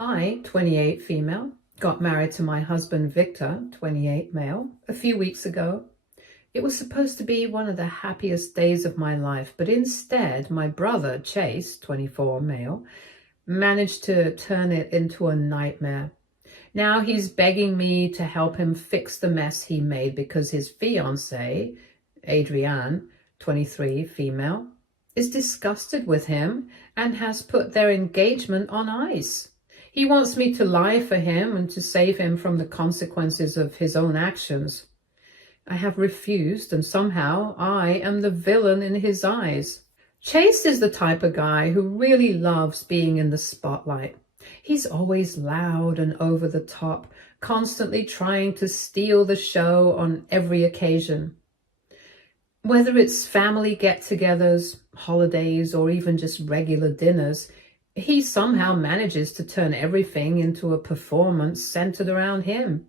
I, 28 female, got married to my husband Victor, 28 male, a few weeks ago. It was supposed to be one of the happiest days of my life, but instead my brother Chase, 24 male, managed to turn it into a nightmare. Now he's begging me to help him fix the mess he made because his fiancée, Adrienne, 23 female, is disgusted with him and has put their engagement on ice. He wants me to lie for him and to save him from the consequences of his own actions. I have refused, and somehow I am the villain in his eyes. Chase is the type of guy who really loves being in the spotlight. He's always loud and over the top, constantly trying to steal the show on every occasion. Whether it's family get-togethers, holidays, or even just regular dinners, he somehow manages to turn everything into a performance centered around him.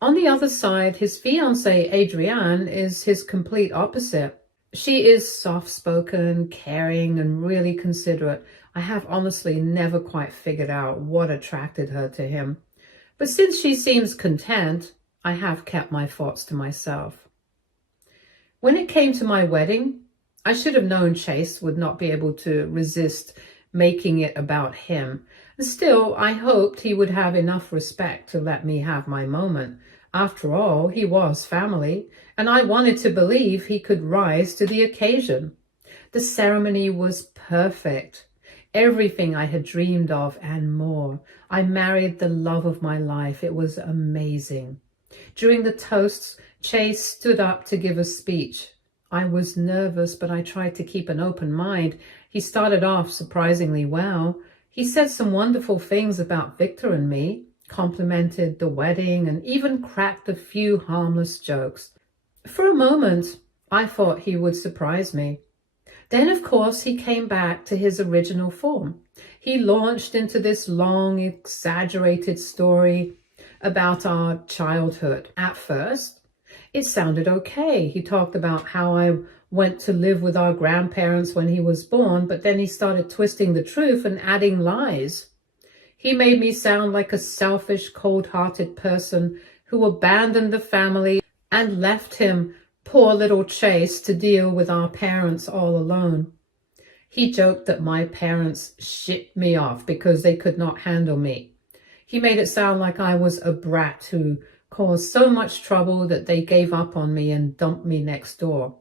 On the other side, his fiancée, Adrienne, is his complete opposite. She is soft-spoken, caring, and really considerate. I have honestly never quite figured out what attracted her to him. But since she seems content, I have kept my thoughts to myself. When it came to my wedding, I should have known Chase would not be able to resist making it about him. Still, I hoped he would have enough respect to let me have my moment. After all, he was family, and I wanted to believe he could rise to the occasion. The ceremony was perfect. Everything I had dreamed of and more. I married the love of my life. It was amazing. During the toasts, Chase stood up to give a speech. I was nervous, but I tried to keep an open mind. He started off surprisingly well. He said some wonderful things about Victor and me, complimented the wedding, and even cracked a few harmless jokes. For a moment, I thought he would surprise me. Then, of course, he came back to his original form. He launched into this long, exaggerated story about our childhood. At first, it sounded okay. He talked about how I went to live with our grandparents when he was born, but then he started twisting the truth and adding lies. He made me sound like a selfish, cold-hearted person who abandoned the family and left him, poor little Chase, to deal with our parents all alone. He joked that my parents shipped me off because they could not handle me. He made it sound like I was a brat who caused so much trouble that they gave up on me and dumped me next door.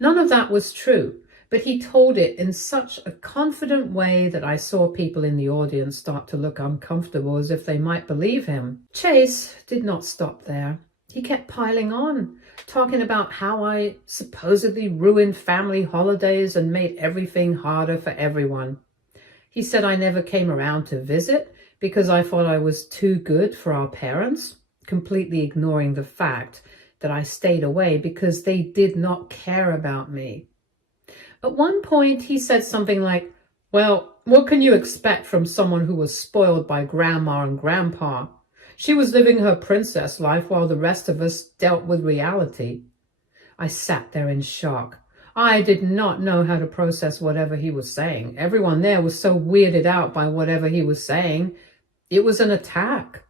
None of that was true, but he told it in such a confident way that I saw people in the audience start to look uncomfortable as if they might believe him. Chase did not stop there. He kept piling on, talking about how I supposedly ruined family holidays and made everything harder for everyone. He said I never came around to visit because I thought I was too good for our parents, completely ignoring the fact that I stayed away because they did not care about me. At one point, he said something like, "Well, what can you expect from someone who was spoiled by grandma and grandpa? She was living her princess life while the rest of us dealt with reality." I sat there in shock. I did not know how to process whatever he was saying. Everyone there was so weirded out by whatever he was saying. It was an attack.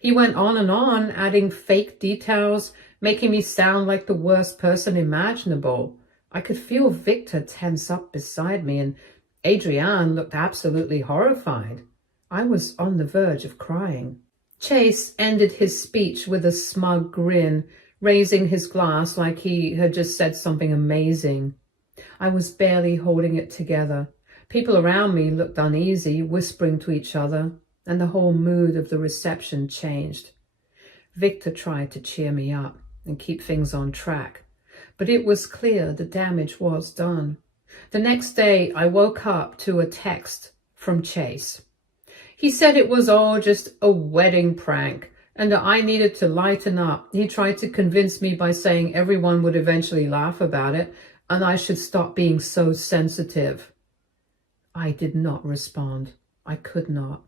He went on, adding fake details, making me sound like the worst person imaginable. I could feel Victor tense up beside me, and Adrienne looked absolutely horrified. I was on the verge of crying. Chase ended his speech with a smug grin, raising his glass like he had just said something amazing. I was barely holding it together. People around me looked uneasy, whispering to each other, and the whole mood of the reception changed. Victor tried to cheer me up and keep things on track, but it was clear the damage was done. The next day, I woke up to a text from Chase. He said it was all just a wedding prank and that I needed to lighten up. He tried to convince me by saying everyone would eventually laugh about it and I should stop being so sensitive. I did not respond. I could not.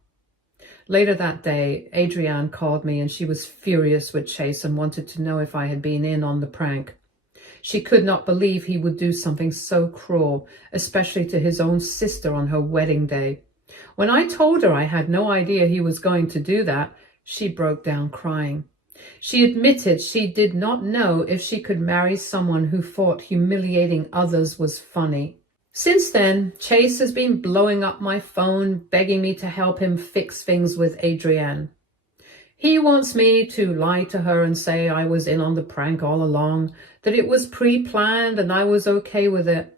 Later that day, Adrienne called me and she was furious with Chase and wanted to know if I had been in on the prank. She could not believe he would do something so cruel, especially to his own sister on her wedding day. When I told her I had no idea he was going to do that, she broke down crying. She admitted she did not know if she could marry someone who thought humiliating others was funny. Since then, Chase has been blowing up my phone, begging me to help him fix things with Adrienne. He wants me to lie to her and say I was in on the prank all along, that it was pre-planned and I was okay with it.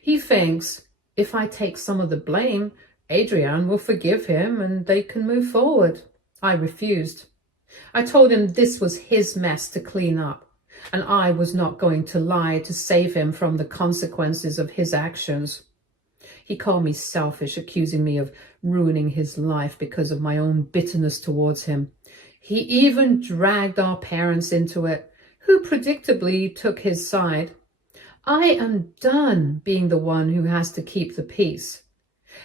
He thinks if I take some of the blame, Adrienne will forgive him and they can move forward. I refused. I told him this was his mess to clean up, and I was not going to lie to save him from the consequences of his actions. He called me selfish, accusing me of ruining his life because of my own bitterness towards him. He even dragged our parents into it, who predictably took his side. I am done being the one who has to keep the peace.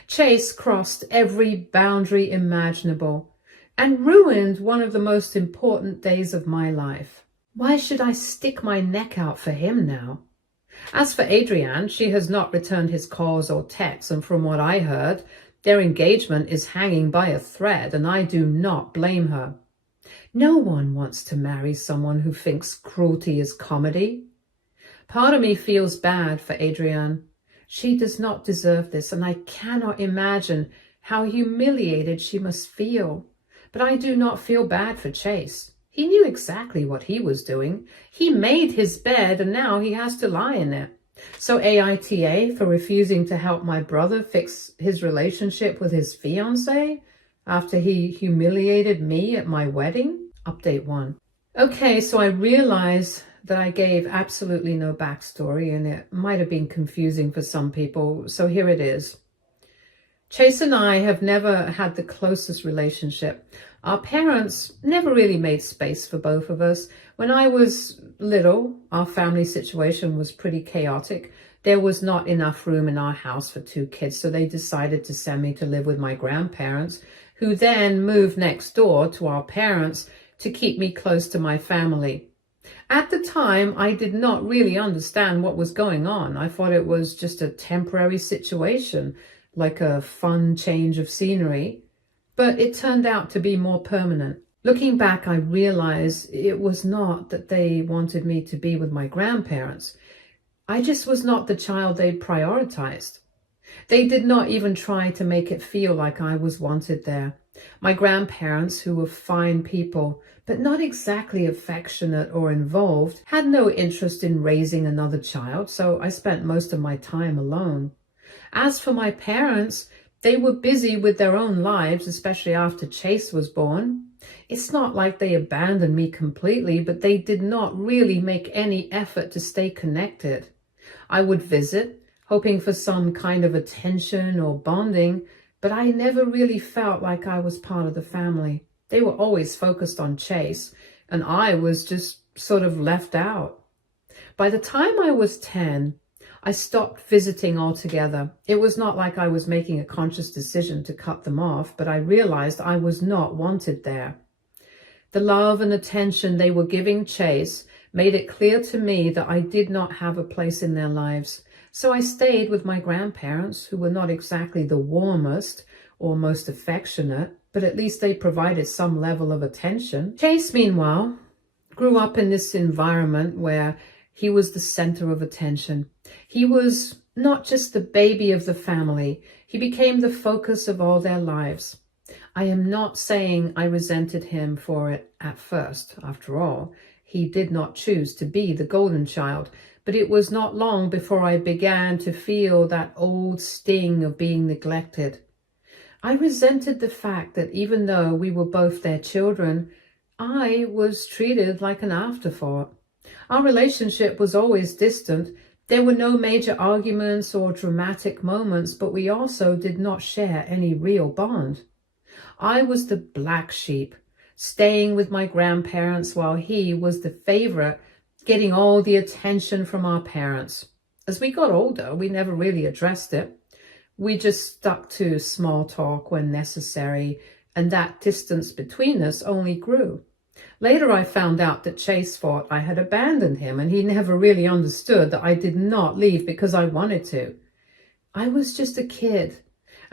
Chase crossed every boundary imaginable and ruined one of the most important days of my life. Why should I stick my neck out for him now? As for Adrienne, she has not returned his calls or texts, and from what I heard, their engagement is hanging by a thread, and I do not blame her. No one wants to marry someone who thinks cruelty is comedy. Part of me feels bad for Adrienne. She does not deserve this, and I cannot imagine how humiliated she must feel. But I do not feel bad for Chase. He knew exactly what he was doing. He made his bed and now he has to lie in it. So AITA for refusing to help my brother fix his relationship with his fiancé after he humiliated me at my wedding? Update 1. Okay, so I realize that I gave absolutely no backstory and it might have been confusing for some people, so here it is. Chase and I have never had the closest relationship. Our parents never really made space for both of us. When I was little, our family situation was pretty chaotic. There was not enough room in our house for 2 kids, so they decided to send me to live with my grandparents, who then moved next door to our parents to keep me close to my family. At the time, I did not really understand what was going on. I thought it was just a temporary situation, like a fun change of scenery, but it turned out to be more permanent. Looking back, I realize it was not that they wanted me to be with my grandparents. I just was not the child they prioritized. They did not even try to make it feel like I was wanted there. My grandparents, who were fine people, but not exactly affectionate or involved, had no interest in raising another child, so I spent most of my time alone. As for my parents, they were busy with their own lives, especially after Chase was born. It's not like they abandoned me completely, but they did not really make any effort to stay connected. I would visit, hoping for some kind of attention or bonding, but I never really felt like I was part of the family. They were always focused on Chase, and I was just sort of left out. By the time I was 10, I stopped visiting altogether. It was not like I was making a conscious decision to cut them off, but I realized I was not wanted there. The love and attention they were giving Chase made it clear to me that I did not have a place in their lives. So I stayed with my grandparents, who were not exactly the warmest or most affectionate, but at least they provided some level of attention. Chase, meanwhile, grew up in this environment where he was the center of attention. He was not just the baby of the family. He became the focus of all their lives. I am not saying I resented him for it at first. After all, he did not choose to be the golden child, but it was not long before I began to feel that old sting of being neglected. I resented the fact that even though we were both their children, I was treated like an afterthought. Our relationship was always distant. There were no major arguments or dramatic moments, but we also did not share any real bond. I was the black sheep, staying with my grandparents while he was the favorite, getting all the attention from our parents. As we got older, we never really addressed it. We just stuck to small talk when necessary, and that distance between us only grew. Later, I found out that Chase thought I had abandoned him, and he never really understood that I did not leave because I wanted to. I was just a kid,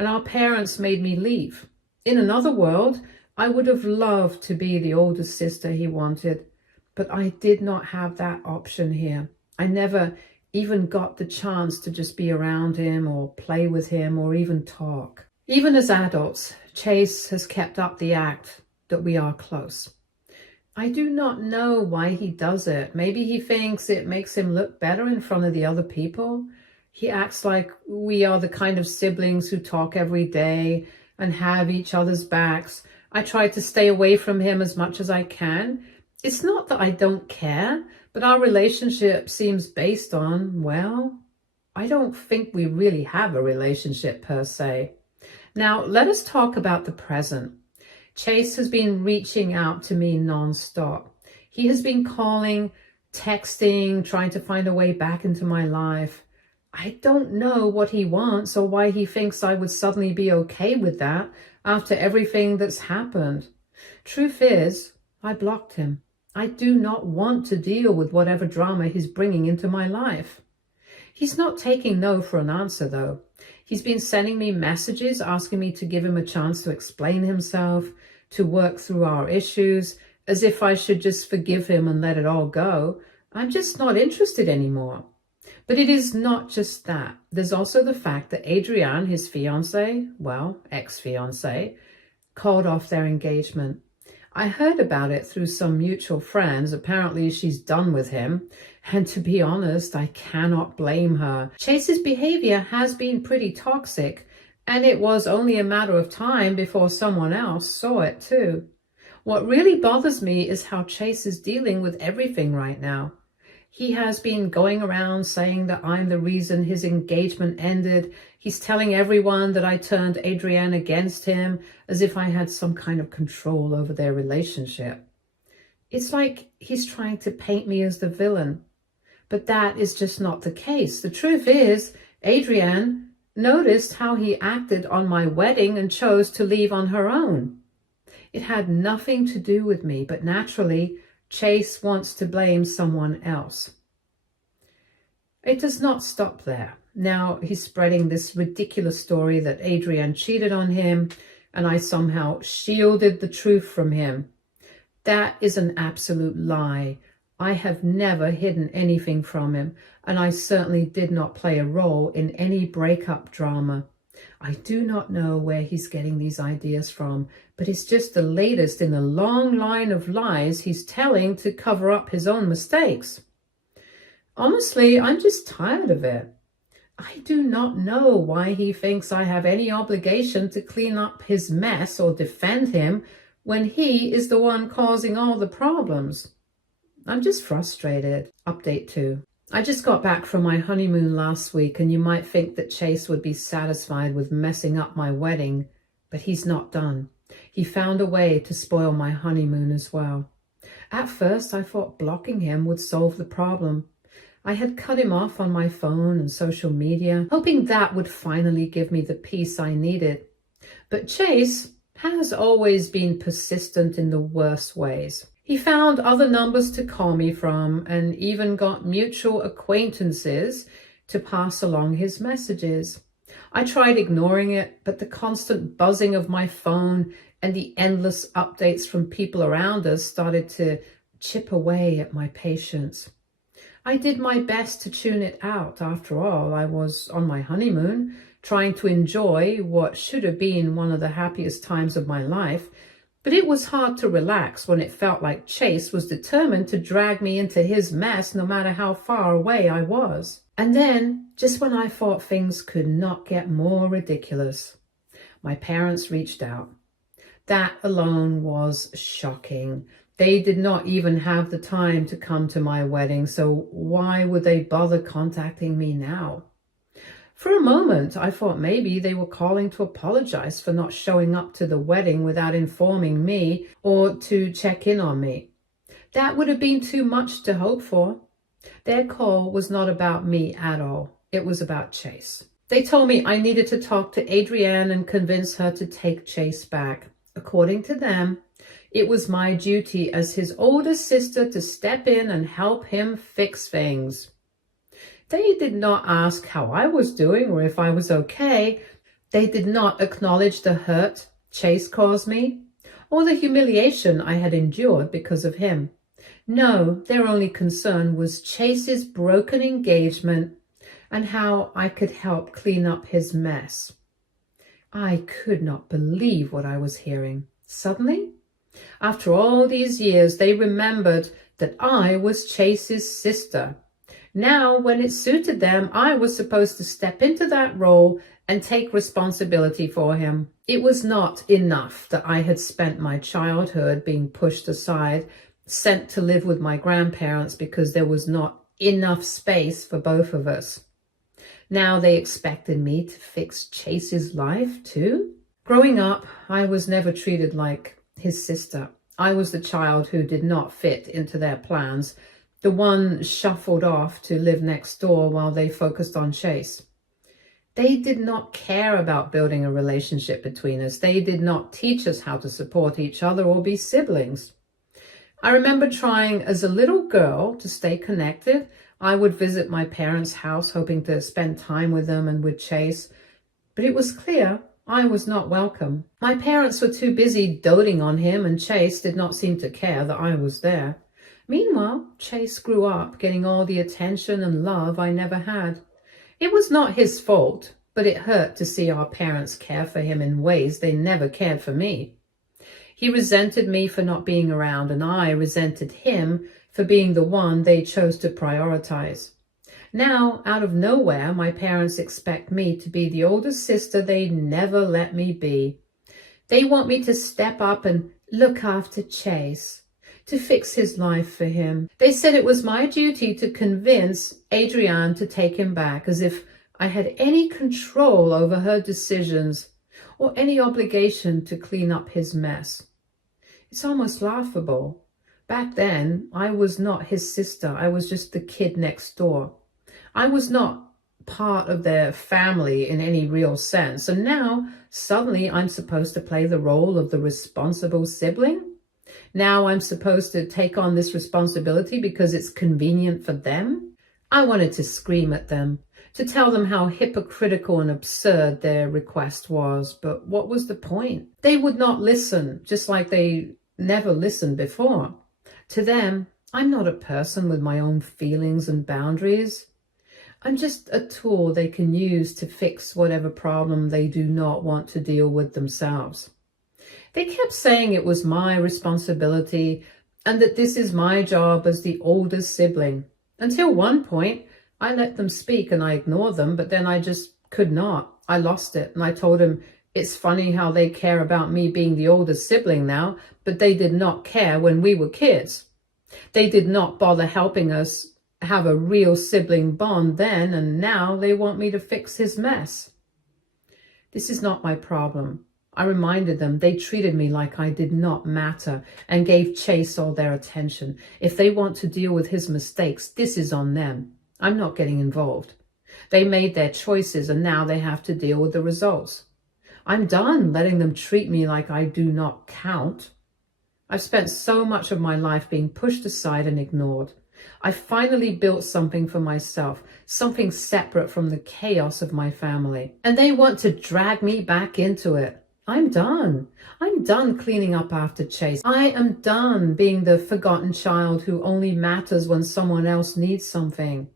and our parents made me leave. In another world, I would have loved to be the older sister he wanted, but I did not have that option here. I never even got the chance to just be around him or play with him or even talk. Even as adults, Chase has kept up the act that we are close. I do not know why he does it. Maybe he thinks it makes him look better in front of the other people. He acts like we are the kind of siblings who talk every day and have each other's backs. I try to stay away from him as much as I can. It's not that I don't care, but our relationship seems based on, well, I don't think we really have a relationship per se. Now, let us talk about the present. Chase has been reaching out to me nonstop. He has been calling, texting, trying to find a way back into my life. I don't know what he wants or why he thinks I would suddenly be okay with that after everything that's happened. Truth is, I blocked him. I do not want to deal with whatever drama he's bringing into my life. He's not taking no for an answer, though. He's been sending me messages asking me to give him a chance to explain himself, to work through our issues, as if I should just forgive him and let it all go. I'm just not interested anymore. But it is not just that. There's also the fact that Adrienne, his fiancé, well, ex-fiancé, called off their engagement. I heard about it through some mutual friends. Apparently she's done with him. And to be honest, I cannot blame her. Chase's behavior has been pretty toxic, and it was only a matter of time before someone else saw it too. What really bothers me is how Chase is dealing with everything right now. He has been going around saying that I'm the reason his engagement ended. He's telling everyone that I turned Adrienne against him, as if I had some kind of control over their relationship. It's like he's trying to paint me as the villain. But that is just not the case. The truth is, Adrienne noticed how he acted on my wedding and chose to leave on her own. It had nothing to do with me, but naturally, Chase wants to blame someone else. It does not stop there. Now he's spreading this ridiculous story that Adrienne cheated on him and I somehow shielded the truth from him. That is an absolute lie. I have never hidden anything from him, and I certainly did not play a role in any breakup drama. I do not know where he's getting these ideas from, but it's just the latest in a long line of lies he's telling to cover up his own mistakes. Honestly, I'm just tired of it. I do not know why he thinks I have any obligation to clean up his mess or defend him when he is the one causing all the problems. I'm just frustrated. Update 2. I just got back from my honeymoon last week, and you might think that Chase would be satisfied with messing up my wedding, but he's not done. He found a way to spoil my honeymoon as well. At first, I thought blocking him would solve the problem. I had cut him off on my phone and social media, hoping that would finally give me the peace I needed. But Chase has always been persistent in the worst ways. He found other numbers to call me from and even got mutual acquaintances to pass along his messages. I tried ignoring it, but the constant buzzing of my phone and the endless updates from people around us started to chip away at my patience. I did my best to tune it out. After all, I was on my honeymoon, trying to enjoy what should have been one of the happiest times of my life. But it was hard to relax when it felt like Chase was determined to drag me into his mess no matter how far away I was. And then, just when I thought things could not get more ridiculous, my parents reached out. That alone was shocking. They did not even have the time to come to my wedding, so why would they bother contacting me now? For a moment, I thought maybe they were calling to apologize for not showing up to the wedding without informing me or to check in on me. That would have been too much to hope for. Their call was not about me at all. It was about Chase. They told me I needed to talk to Adrienne and convince her to take Chase back. According to them, it was my duty as his older sister to step in and help him fix things. They did not ask how I was doing or if I was okay. They did not acknowledge the hurt Chase caused me, or the humiliation I had endured because of him. No, their only concern was Chase's broken engagement and how I could help clean up his mess. I could not believe what I was hearing. Suddenly, after all these years, they remembered that I was Chase's sister. Now, when it suited them, I was supposed to step into that role and take responsibility for him. It was not enough that I had spent my childhood being pushed aside, sent to live with my grandparents because there was not enough space for both of us. Now they expected me to fix Chase's life too? Growing up, I was never treated like his sister. I was the child who did not fit into their plans, the one shuffled off to live next door while they focused on Chase. They did not care about building a relationship between us. They did not teach us how to support each other or be siblings. I remember trying as a little girl to stay connected. I would visit my parents' house hoping to spend time with them and with Chase, but it was clear I was not welcome. My parents were too busy doting on him, and Chase did not seem to care that I was there. Meanwhile, Chase grew up getting all the attention and love I never had. It was not his fault, but it hurt to see our parents care for him in ways they never cared for me. He resented me for not being around, and I resented him for being the one they chose to prioritize. Now, out of nowhere, my parents expect me to be the older sister they never let me be. They want me to step up and look after Chase, to fix his life for him. They said it was my duty to convince Adrienne to take him back, as if I had any control over her decisions or any obligation to clean up his mess. It's almost laughable. Back then, I was not his sister. I was just the kid next door. I was not part of their family in any real sense. And now, suddenly, I'm supposed to play the role of the responsible sibling? Now I'm supposed to take on this responsibility because it's convenient for them? I wanted to scream at them, to tell them how hypocritical and absurd their request was. But what was the point? They would not listen, just like they never listened before. To them, I'm not a person with my own feelings and boundaries. I'm just a tool they can use to fix whatever problem they do not want to deal with themselves. They kept saying it was my responsibility and that this is my job as the oldest sibling. Until one point, I let them speak and I ignored them, but then I just could not. I lost it, and I told him it's funny how they care about me being the oldest sibling now, but they did not care when we were kids. They did not bother helping us have a real sibling bond then, and now they want me to fix his mess. This is not my problem. I reminded them they treated me like I did not matter and gave Chase all their attention. If they want to deal with his mistakes, this is on them. I'm not getting involved. They made their choices and now they have to deal with the results. I'm done letting them treat me like I do not count. I've spent so much of my life being pushed aside and ignored. I finally built something for myself, something separate from the chaos of my family. And they want to drag me back into it. I'm done. I'm done cleaning up after Chase. I am done being the forgotten child who only matters when someone else needs something.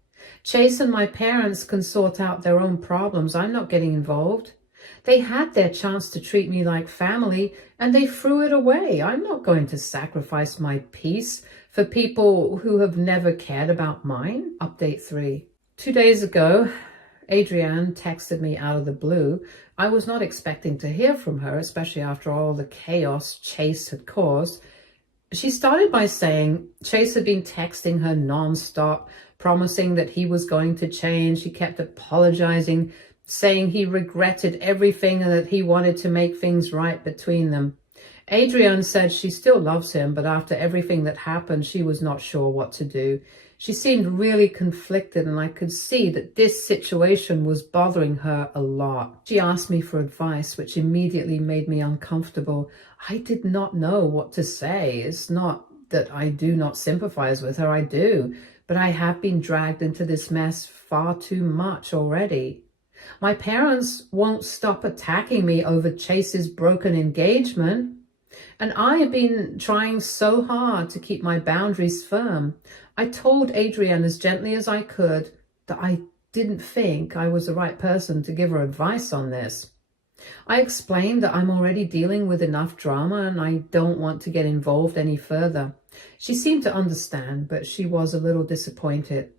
Chase and my parents can sort out their own problems. I'm not getting involved. They had their chance to treat me like family and they threw it away. I'm not going to sacrifice my peace for people who have never cared about mine. Update 3. 2 days ago, Adrienne texted me out of the blue. I was not expecting to hear from her, especially after all the chaos Chase had caused. She started by saying Chase had been texting her nonstop, promising that he was going to change. He kept apologizing, saying he regretted everything and that he wanted to make things right between them. Adrienne said she still loves him, but after everything that happened, she was not sure what to do. She seemed really conflicted, and I could see that this situation was bothering her a lot. She asked me for advice, which immediately made me uncomfortable. I did not know what to say. It's not that I do not sympathize with her, I do, but I have been dragged into this mess far too much already. My parents won't stop attacking me over Chase's broken engagement. And I have been trying so hard to keep my boundaries firm. I told Adrienne as gently as I could that I didn't think I was the right person to give her advice on this. I explained that I'm already dealing with enough drama and I don't want to get involved any further. She seemed to understand, but she was a little disappointed.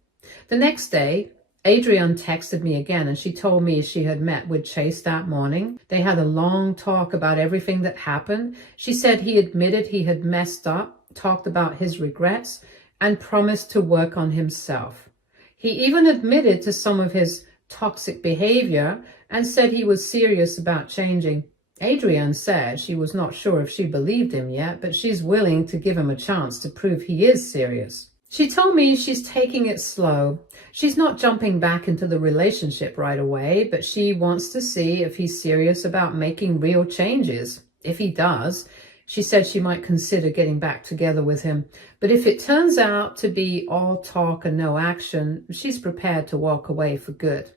The next day, Adrienne texted me again and she told me she had met with Chase that morning. They had a long talk about everything that happened. She said he admitted he had messed up, talked about his regrets, and promised to work on himself. He even admitted to some of his toxic behavior and said he was serious about changing. Adrienne said she was not sure if she believed him yet, but she's willing to give him a chance to prove he is serious. She told me she's taking it slow. She's not jumping back into the relationship right away, but she wants to see if he's serious about making real changes. If he does, she said she might consider getting back together with him. But if it turns out to be all talk and no action, she's prepared to walk away for good.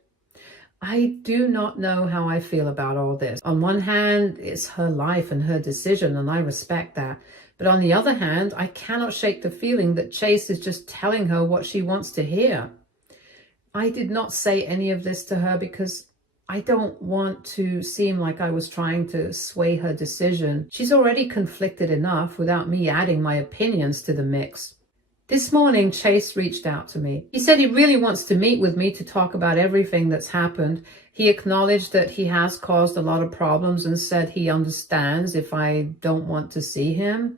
I do not know how I feel about all this. On one hand, it's her life and her decision, and I respect that. But on the other hand, I cannot shake the feeling that Chase is just telling her what she wants to hear. I did not say any of this to her because I don't want to seem like I was trying to sway her decision. She's already conflicted enough without me adding my opinions to the mix. This morning, Chase reached out to me. He said he really wants to meet with me to talk about everything that's happened. He acknowledged that he has caused a lot of problems and said he understands if I don't want to see him.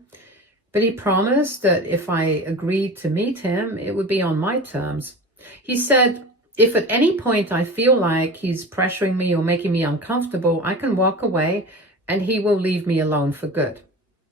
But he promised that if I agreed to meet him, it would be on my terms. He said, if at any point I feel like he's pressuring me or making me uncomfortable, I can walk away and he will leave me alone for good.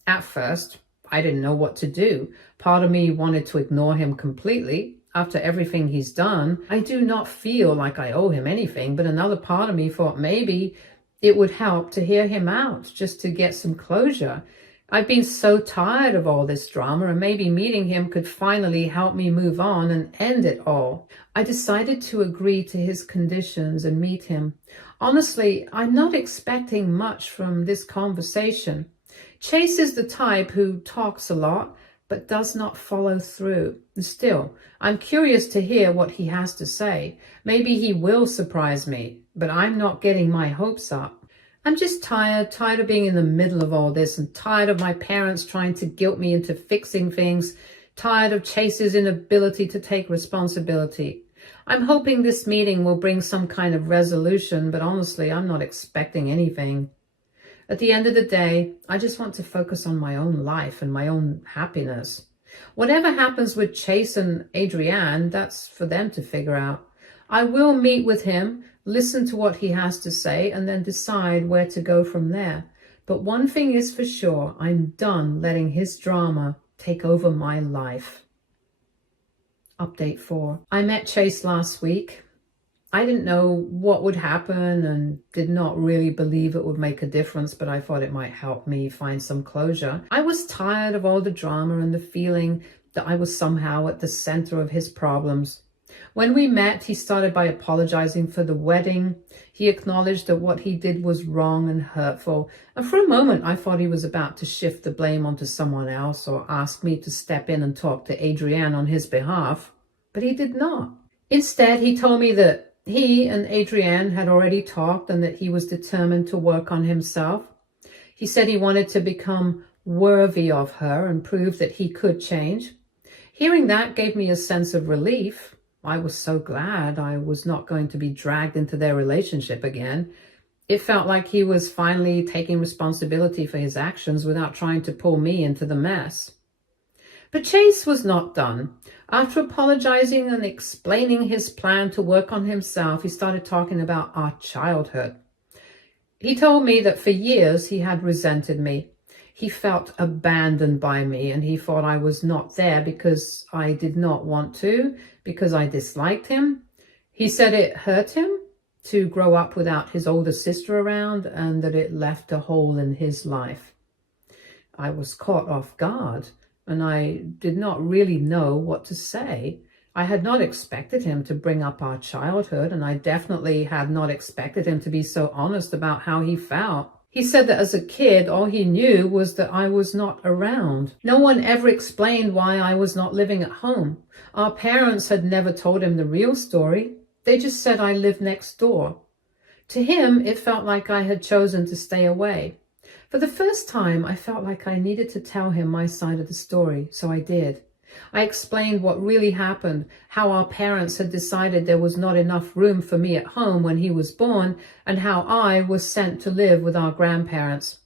At first, I didn't know what to do. Part of me wanted to ignore him completely. After everything he's done, I do not feel like I owe him anything, but another part of me thought maybe it would help to hear him out, just to get some closure. I've been so tired of all this drama, and maybe meeting him could finally help me move on and end it all. I decided to agree to his conditions and meet him. Honestly, I'm not expecting much from this conversation. Chase is the type who talks a lot, but does not follow through. Still, I'm curious to hear what he has to say. Maybe he will surprise me, but I'm not getting my hopes up. I'm just tired of being in the middle of all this and tired of my parents trying to guilt me into fixing things, tired of Chase's inability to take responsibility. I'm hoping this meeting will bring some kind of resolution, but honestly, I'm not expecting anything. At the end of the day, I just want to focus on my own life and my own happiness. Whatever happens with Chase and Adrienne, that's for them to figure out. I will meet with him, listen to what he has to say, and then decide where to go from there. But one thing is for sure, I'm done letting his drama take over my life. Update 4. I met Chase last week. I didn't know what would happen and did not really believe it would make a difference, but I thought it might help me find some closure. I was tired of all the drama and the feeling that I was somehow at the center of his problems. When we met, he started by apologizing for the wedding. He acknowledged that what he did was wrong and hurtful. And for a moment, I thought he was about to shift the blame onto someone else or ask me to step in and talk to Adrienne on his behalf. But he did not. Instead, he told me that he and Adrienne had already talked and that he was determined to work on himself. He said he wanted to become worthy of her and prove that he could change. Hearing that gave me a sense of relief. I was so glad I was not going to be dragged into their relationship again. It felt like he was finally taking responsibility for his actions without trying to pull me into the mess. But Chase was not done. After apologizing and explaining his plan to work on himself, he started talking about our childhood. He told me that for years he had resented me. He felt abandoned by me and he thought I was not there because I did not want to, because I disliked him. He said it hurt him to grow up without his older sister around and that it left a hole in his life. I was caught off guard and I did not really know what to say. I had not expected him to bring up our childhood, and I definitely had not expected him to be so honest about how he felt. He said that as a kid, all he knew was that I was not around. No one ever explained why I was not living at home. Our parents had never told him the real story. They just said I lived next door. To him, it felt like I had chosen to stay away. For the first time, I felt like I needed to tell him my side of the story, so I did. I explained what really happened, how our parents had decided there was not enough room for me at home when he was born, and how I was sent to live with our grandparents.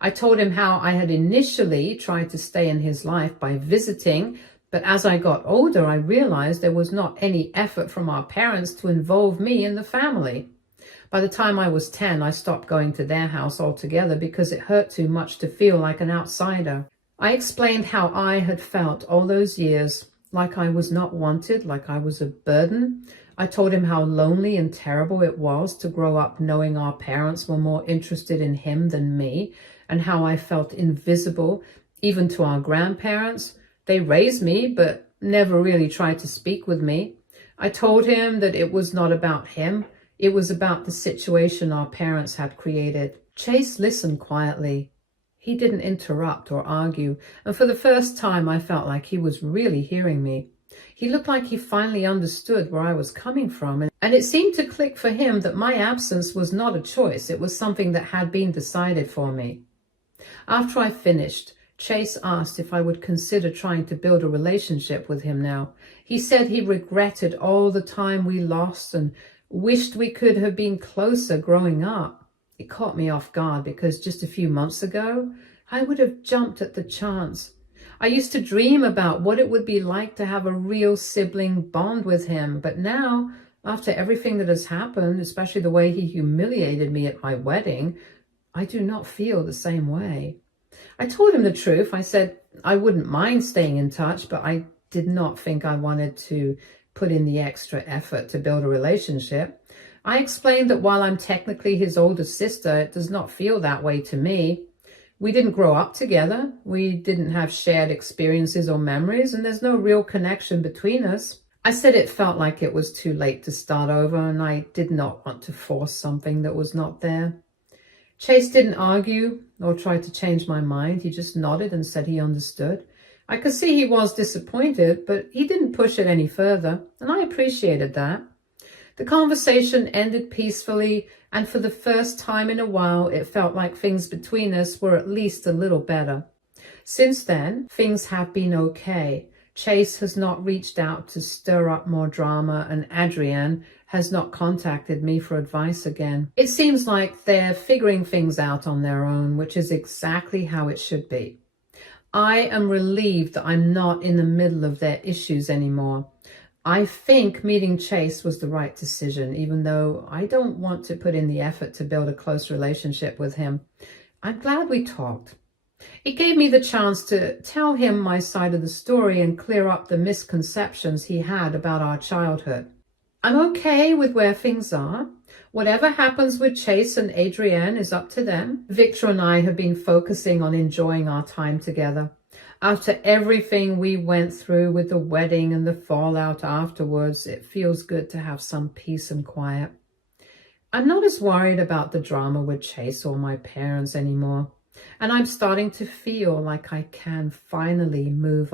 I told him how I had initially tried to stay in his life by visiting, but as I got older, I realized there was not any effort from our parents to involve me in the family. By the time I was 10, I stopped going to their house altogether because it hurt too much to feel like an outsider. I explained how I had felt all those years, like I was not wanted, like I was a burden. I told him how lonely and terrible it was to grow up knowing our parents were more interested in him than me, and how I felt invisible, even to our grandparents. They raised me, but never really tried to speak with me. I told him that it was not about him. It was about the situation our parents had created. Chase listened quietly. He didn't interrupt or argue, and for the first time I felt like he was really hearing me. He looked like he finally understood where I was coming from, and it seemed to click for him that my absence was not a choice. It was something that had been decided for me. After I finished, Chase asked if I would consider trying to build a relationship with him now. He said he regretted all the time we lost and wished we could have been closer growing up. It caught me off guard because just a few months ago, I would have jumped at the chance. I used to dream about what it would be like to have a real sibling bond with him, but now, after everything that has happened, especially the way he humiliated me at my wedding, I do not feel the same way. I told him the truth. I said I wouldn't mind staying in touch, but I did not think I wanted to put in the extra effort to build a relationship. I explained that while I'm technically his older sister, it does not feel that way to me. We didn't grow up together. We didn't have shared experiences or memories, and there's no real connection between us. I said it felt like it was too late to start over, and I did not want to force something that was not there. Chase didn't argue or try to change my mind. He just nodded and said he understood. I could see he was disappointed, but he didn't push it any further, and I appreciated that. The conversation ended peacefully, and for the first time in a while, it felt like things between us were at least a little better. Since then, things have been okay. Chase has not reached out to stir up more drama, and Adrienne has not contacted me for advice again. It seems like they're figuring things out on their own, which is exactly how it should be. I am relieved that I'm not in the middle of their issues anymore. I think meeting Chase was the right decision, even though I don't want to put in the effort to build a close relationship with him. I'm glad we talked. It gave me the chance to tell him my side of the story and clear up the misconceptions he had about our childhood. I'm okay with where things are. Whatever happens with Chase and Adrienne is up to them. Victor and I have been focusing on enjoying our time together. After everything we went through with the wedding and the fallout afterwards, it feels good to have some peace and quiet. I'm not as worried about the drama with Chase or my parents anymore, and I'm starting to feel like I can finally move